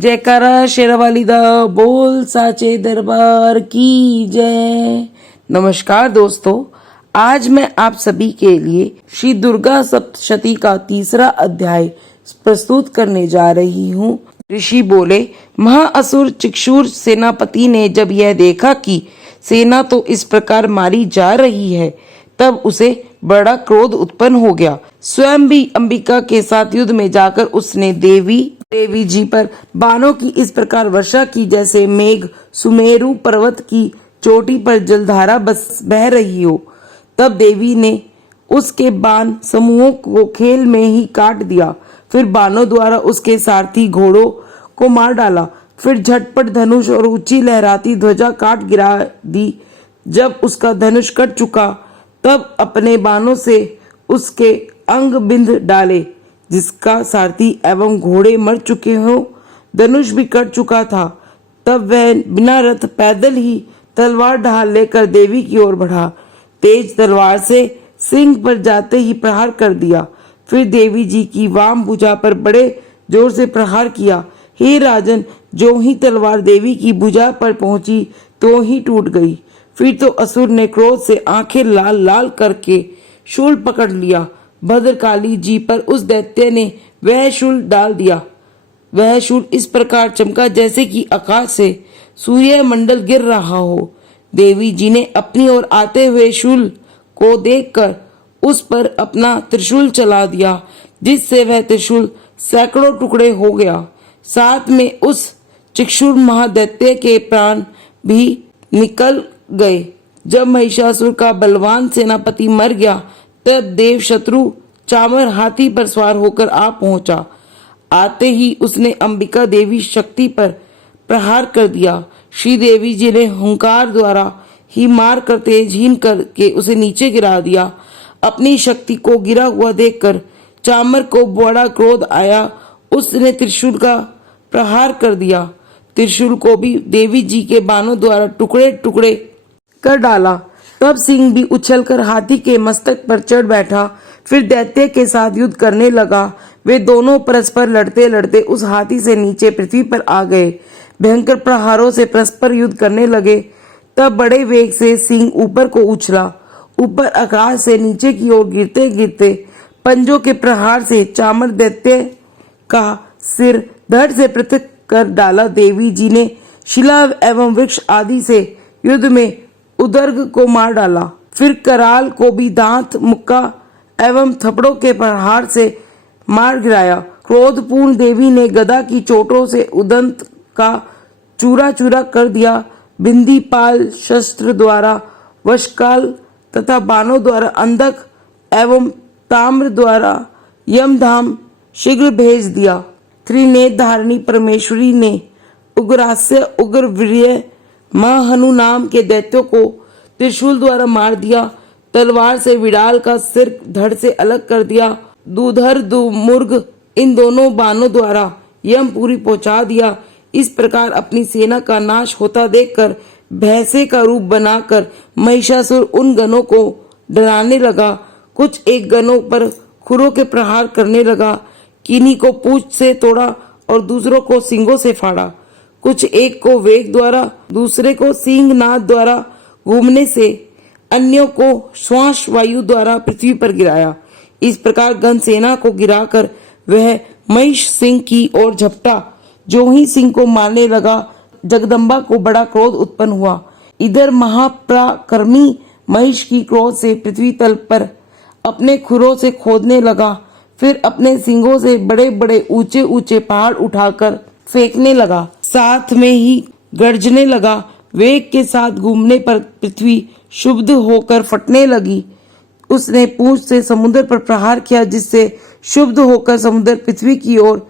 जयकारा शेरावाली दा बोल साचे दरबार की जय। नमस्कार दोस्तों, आज मैं आप सभी के लिए श्री दुर्गा सप्तशती का तीसरा अध्याय प्रस्तुत करने जा रही हूँ। ऋषि बोले, महाअसुर चिक्षुर सेनापति ने जब यह देखा कि सेना तो इस प्रकार मारी जा रही है, तब उसे बड़ा क्रोध उत्पन्न हो गया। स्वयं भी अंबिका के साथ युद्ध में जाकर उसने देवी जी पर बाणों की इस प्रकार वर्षा की जैसे मेघ सुमेरु पर्वत की चोटी पर जलधारा बह रही हो। तब देवी ने उसके बाण समूहों को खेल में ही काट दिया। फिर बाणों द्वारा उसके सारथी घोड़ों को मार डाला। फिर झटपट धनुष और ऊंची लहराती ध्वजा काट गिरा दी। जब उसका धनुष कट चुका, तब अपने बाणों से उसके अंग बिंध डाले। जिसका सारथी एवं घोड़े मर चुके हो, धनुष भी कट चुका था। तब वह बिना रथ पैदल ही तलवार ढाल लेकर देवी की ओर बढ़ा। तेज तलवार से सिंह पर जाते ही प्रहार कर दिया। फिर देवी जी की वाम भुजा पर बड़े जोर से प्रहार किया। हे राजन, जो ही तलवार देवी की भुजा पर पहुंची तो ही टूट गई। फिर तो असुर ने क्रोध से आंखें लाल लाल करके शूल पकड़ लिया। भद्रकाली जी पर उस दैत्य ने वह शूल डाल दिया। वह शूल इस प्रकार चमका जैसे कि आकाश से सूर्य मंडल गिर रहा हो। देवी जी ने अपनी ओर आते हुए शूल को देखकर उस पर अपना त्रिशूल चला दिया, जिससे वह त्रिशूल सैकड़ों टुकड़े हो गया। साथ में उस चिक्षुर महादैत्य के प्राण भी निकल गए। जब महिषासुर का बलवान सेनापति मर गया, तब देव शत्रु चामर हाथी पर सवार होकर आ पहुंचा। आते ही उसने अंबिका देवी शक्ति पर प्रहार कर दिया। श्री देवी जी ने हुंकार द्वारा ही मार कर तेजहीन करके उसे नीचे गिरा दिया। अपनी शक्ति को गिरा हुआ देखकर चामर को बड़ा क्रोध आया। उसने त्रिशूल का प्रहार कर दिया। त्रिशूल को भी देवी जी के बाणों द्वारा टुकड़े टुकड़े कर डाला। तब सिंह भी उछलकर हाथी के मस्तक पर चढ़ बैठा। फिर दैत्य के साथ युद्ध करने लगा। वे दोनों परस्पर लड़ते लड़ते उस हाथी से नीचे पृथ्वी पर आ गए। भयंकर प्रहारों से परस्पर युद्ध करने लगे। तब बड़े वेग से सिंह ऊपर को उछला। ऊपर आकाश से नीचे की ओर गिरते गिरते पंजों के प्रहार से चामर दैत्य का सिर धड़ से पृथक कर डाला। देवी जी ने शिला एवं वृक्ष आदि से युद्ध में उदर्ग को मार डाला। फिर कराल को भी दांत मुक्का एवं थपड़ों के प्रहार से मार गिराया। क्रोधपूर्ण देवी ने गदा की चोटों से उदंत का चूरा चूरा कर दिया। बिंदी पाल शस्त्र द्वारा वशकाल तथा बाणों द्वारा अंधक एवं ताम्र द्वारा यमधाम शीघ्र भेज दिया। त्रिनेत्र धारिणी परमेश्वरी ने उग्रास्य उग्र वीर्य महाहनु नाम के दैत्यों को त्रिशूल द्वारा मार दिया। तलवार से विडाल का सिर धड़ से अलग कर दिया। दूधर दुमुर्ग इन दोनों बाणों द्वारा यमपुरी पहुंचा दिया। इस प्रकार अपनी सेना का नाश होता देखकर भैंसे का रूप बनाकर महिषासुर उन गणों को डराने लगा। कुछ एक गणों पर खुरों के प्रहार करने लगा। किन्हीं को पूंछ से तोड़ा और दूसरों को सींगों से फाड़ा। कुछ एक को वेग द्वारा, दूसरे को सिंहनाद द्वारा घूमने से, अन्यों को श्वास वायु द्वारा पृथ्वी पर गिराया। इस प्रकार गण सेना को गिराकर वह महिष सिंह की ओर झपटा। जो ही सिंह को मारने लगा, जगदम्बा को बड़ा क्रोध उत्पन्न हुआ। इधर महापराक्रमी महिष की क्रोध से पृथ्वी तल पर अपने खुरों से खोदने लगा। फिर अपने सिंगों से बड़े बड़े ऊंचे ऊंचे पहाड़ उठाकर फेंकने लगा। साथ में ही गर्जने लगा। वेग के साथ घूमने पर पृथ्वी शुद्ध होकर फटने लगी। उसने पूंछ से समुद्र पर प्रहार किया, जिससे शुद्ध होकर समुद्र पृथ्वी की ओर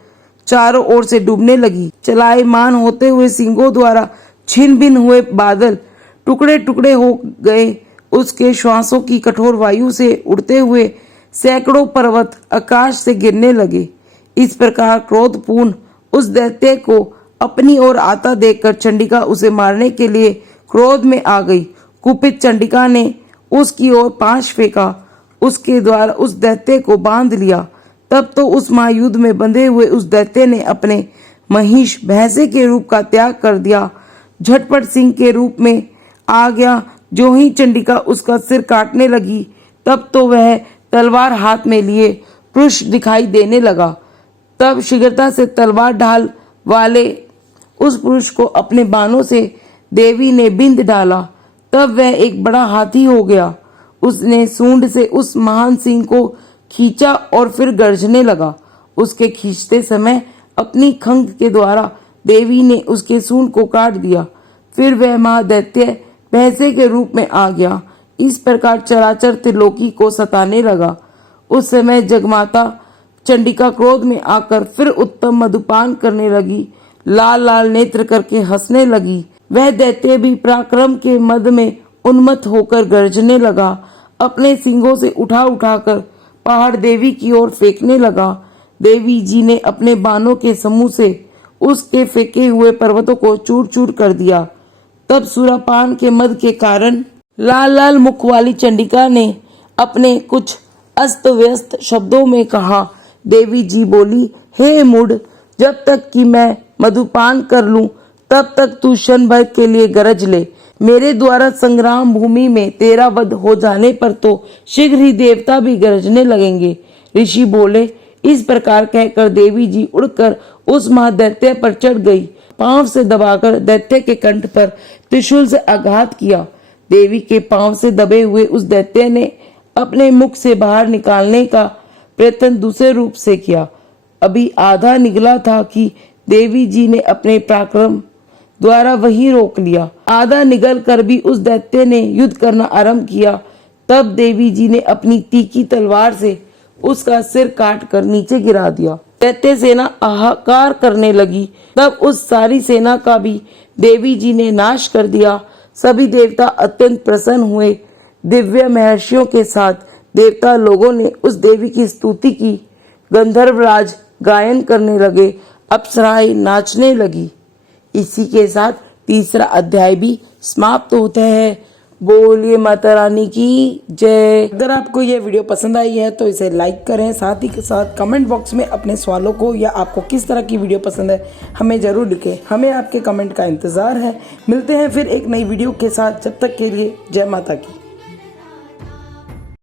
चारों ओर से डूबने लगी। चलायमान होते हुए सिंगों द्वारा छिन्न भिन्न हुए बादल टुकड़े टुकड़े हो गए। उसके श्वासों की कठोर वायु से उड़ते हुए सैकड़ों पर्वत आकाश से गिरने लगे। इस प्रकार क्रोधपूर्ण उस दैत्य को अपनी ओर आता देखकर चंडिका उसे मारने के लिए क्रोध में आ गई। कुपित चंडिका ने उसकी ओर पाश फेंका। उसके द्वारा उस दैत्य को बांध लिया। तब तो उस महायुद्ध में बंधे हुए उस दैत्य ने अपने महिष भैंसे के रूप का त्याग कर दिया, झटपट सिंह के रूप में आ गया। जो ही चंडिका उसका सिर काटने लगी तब तो वह तलवार हाथ में लिए पुरुष दिखाई देने लगा। तब शीघ्रता से तलवार ढाल वाले उस पुरुष को अपने बाणों से देवी ने बिंद डाला। तब वह एक बड़ा हाथी हो गया। उसने सूंड से उस महान सिंह को खींचा और फिर गर्जने लगा। उसके खींचते समय अपनी खंग के द्वारा देवी ने उसके सूंड को काट दिया। फिर वह महादैत्य भैंसे के रूप में आ गया। इस प्रकार चराचर त्रिलोकी को सताने लगा। उस समय जगमाता चंडिका क्रोध में आकर फिर उत्तम मधुपान करने लगी, लाल लाल नेत्र करके हंसने लगी। वह दैत्य भी पराक्रम के मद में उन्मत्त होकर गर्जने लगा। अपने सिंगों से उठा उठाकर पहाड़ देवी की ओर फेंकने लगा। देवी जी ने अपने बाणों के समूह से उसके फेंके हुए पर्वतों को चूर चूर कर दिया। तब सुरापान के मद के कारण लाल लाल मुख वाली चंडिका ने अपने कुछ अस्त व्यस्त शब्दों में कहा। देवी जी बोली, हे मूढ़, जब तक कि मैं मधुपान कर लूं तब तक तू क्षण भर के लिए गरज ले। मेरे द्वारा संग्राम भूमि में तेरा वध हो जाने पर तो शीघ्र ही देवता भी गरजने लगेंगे। ऋषि बोले। इस प्रकार कहकर देवी जी उड़कर उस महादैत्य पर चढ़ गई। पांव से दबाकर दैत्य के कंठ पर त्रिशूल से आघात किया। देवी के पांव से दबे हुए उस दैत्य ने अपने मुख से बाहर निकालने का प्रयत्न दूसरे रूप से किया। अभी आधा निकला था कि देवी जी ने अपने पराक्रम द्वारा वही रोक लिया। आधा निगल कर भी उस दैत्य ने युद्ध करना आरंभ किया। तब देवी जी ने अपनी तीखी तलवार से उसका सिर काट कर नीचे गिरा दिया। दैत्य सेना हाहाकार करने लगी। तब उस सारी सेना का भी देवी जी ने नाश कर दिया। सभी देवता अत्यंत प्रसन्न हुए। दिव्य महर्षियों के साथ देवता लोगों ने उस देवी की स्तुति की। गंधर्वराज गायन करने लगे, अप्सराएं नाचने लगी। इसी के साथ तीसरा अध्याय भी समाप्त होता है। बोलिए माता रानी की जय। अगर आपको यह वीडियो पसंद आई है तो इसे लाइक करें, साथ ही के साथ कमेंट बॉक्स में अपने सवालों को या आपको किस तरह की वीडियो पसंद है हमें जरूर लिखें। हमें आपके कमेंट का इंतजार है। मिलते हैं फिर एक नई वीडियो के साथ। जब तक के लिए जय माता की।